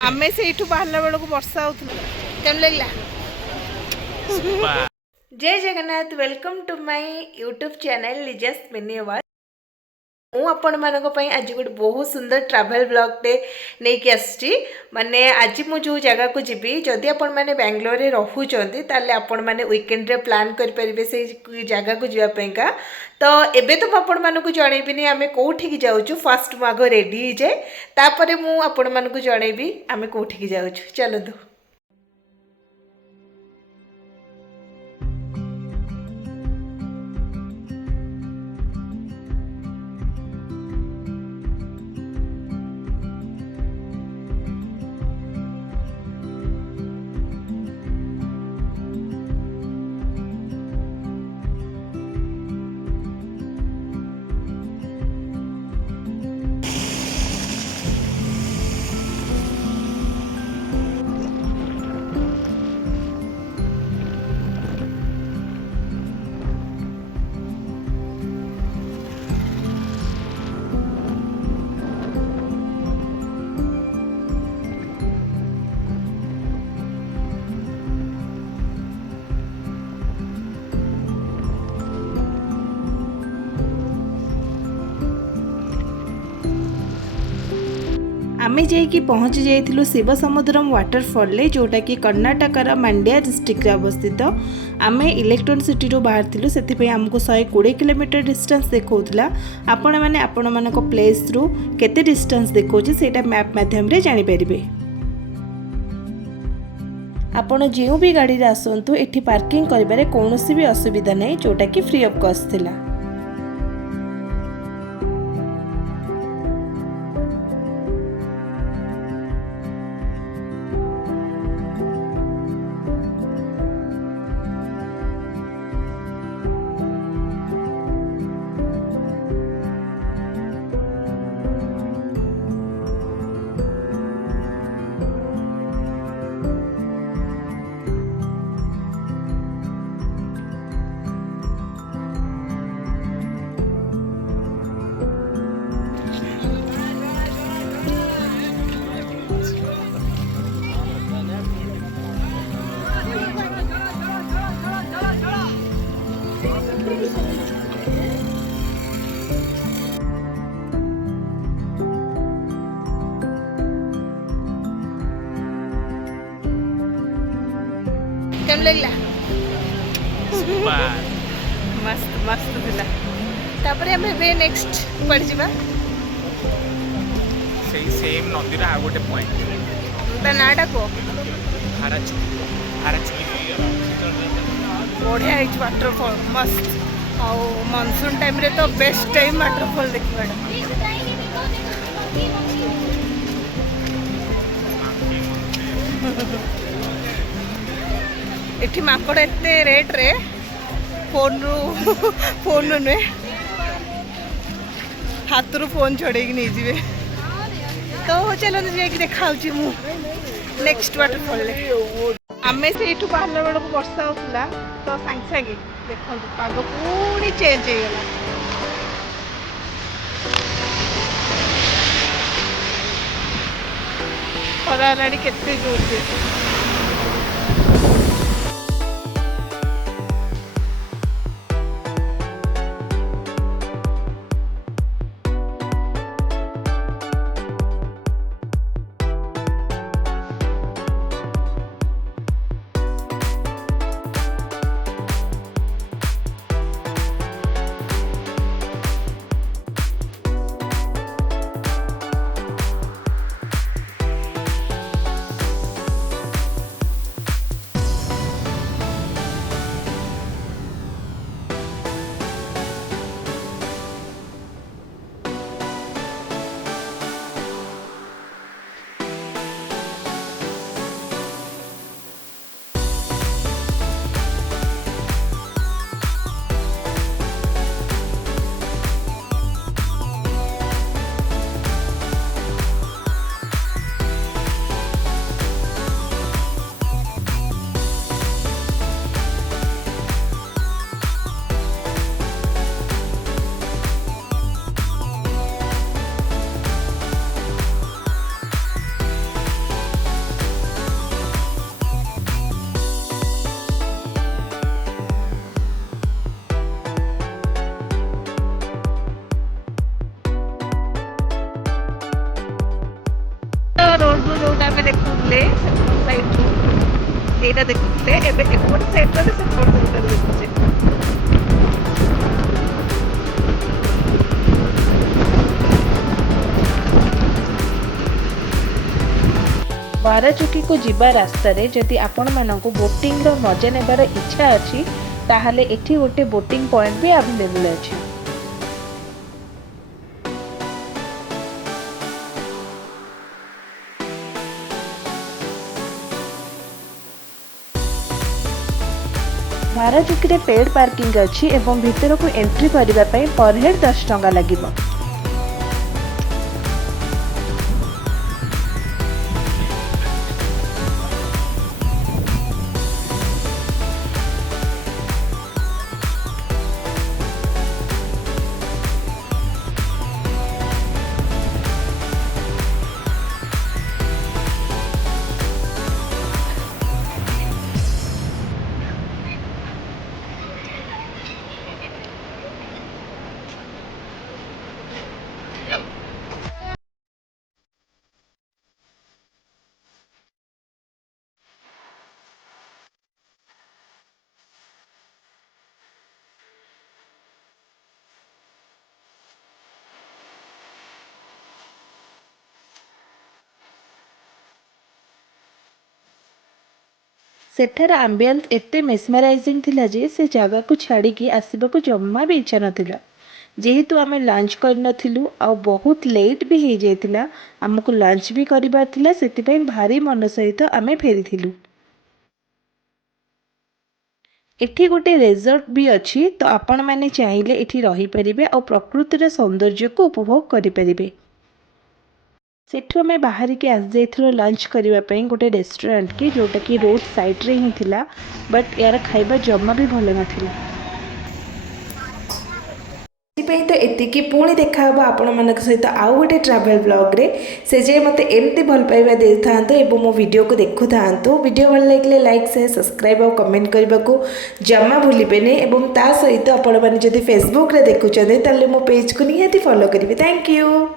आमे से इठू बाहरला बेलू वर्षा होता केम लगला जय Jagannath welcome to my YouTube channel लिजस मिनी वर्ल्ड मु आपण मानक पई आज गोटे बहुत सुंदर ट्रैवल ब्लॉगटे नहीं आसची माने आज मु जो जगह को जीवी जदि आपण माने बेंगलोर रे रहउचंती ताले आपण माने वीकेंड रे प्लान कर परिबे से जगह को जीवा पई का तो एबे तो आपण मानक जणैबिनी आमे कोठी की जाउछु फर्स्ट मु आग रेडी जाए तापरे मु आपण मानक जणैबी आमे कोठी की जाउछु चलंतु आमे जाइकी पहुँची जाइथिलु शिव समुद्रम वाटरफॉल ले जोटा कि कर्णाटकर मांड्या डिस्ट्रिक्ट अवस्थित आमे इलेक्ट्रॉन सिटी रो बाहर थिलु सेति पे हमको 120 किलोमीटर डिस्टेंस देखौतला आपण माने आपण मानको प्लेस रु केते डिस्टेंस देखौची सेटा मैप माध्यम रे जानि परिबे आपण जेउ भी गाड़ी रे आसंतु एठी पार्किंग करिबारे कोनोसी भी असुविधा नै जोटा कि फ्री ऑफ कॉस्ट थिला। केम लगला मस्त मस्त थिला तापरे हम बे नेक्स्ट पड़ जिबा सेम नदी रा गोटे पॉइंट ता नाडा को हाराचु बढ़िया है वाटरफॉल मस्त आउ मानसून टाइम रे तो बेस्ट टाइम वाटरफॉल देखबा एठी माकड़ एते रेट रे फोन नु नुहे हाथ रु फोन छड़े नहीं जीवे तो चलो जाकि देखा मु नेक्स्ट वाटरफॉल आमे से इठू बाहर बेलू वर्षा होता तो सांगे सांगे देखो पाग पूरी चेंज हो गला खरा लाड़ी केते जोर से जोटा आम देखुले साइड एटा देखुले एबे एपट साइड रे सेपट साइड देखुचे बाराचुकी को जीवा रास्ता रे जदि आपण मानक बोटिंग रो मजा नेबार इच्छा अछि ताहले एठी गोटे बोटिंग पॉइंट भी अवेलेबल अछि। बाराचुकी रे पेड पार्किंग अछि एवं भीतर को एंट्री करिबा पई पर हेड 10 टंका लागिबो। सेठार आम्बियंस एते मेस्मराइजिंग थिला जे से जगह को छाड़ी की आसीबा को जम्मा भी इच्छा नथिला। जेहेतु आमे लंच कर नथिलु आ बहुत लेट भी हे जायतिला हमको लंच भी करिबार थिला सेति पई भारी मन सहित आमे फेरिथिलु। एठी गोटे रिजॉर्ट भी अछि तो आपण माने चाहिले एठी रही परिबे और प्रकृति रे सौंदर्य को उपभोग करि परिबे। सेठु आमे बाहर के आस जाइथिलो लंच करिबा पई गोटे रेस्टोरेंट की जोटा की रोड साइड रे ही थिला बट यार खाइबा जम्मा भी भल नथिला। तो एतिकी पुणी देखा हम आपण मान सहित आउ गोटे ट्रावेल ब्लॉग रे से जे मते एमती भल पाइबा दे थांतो एवं मो वीडियो को देखु थांतो। वीडियो भल लागले लाइक शेयर सब्सक्राइब और कमेंट करबा को जम्मा भूलिबेनी एवं ता सहित आपण माने जदि फेसबुक रे देखुचंदे ताले मो पेज को निहाती फॉलो करिवे। Thank you.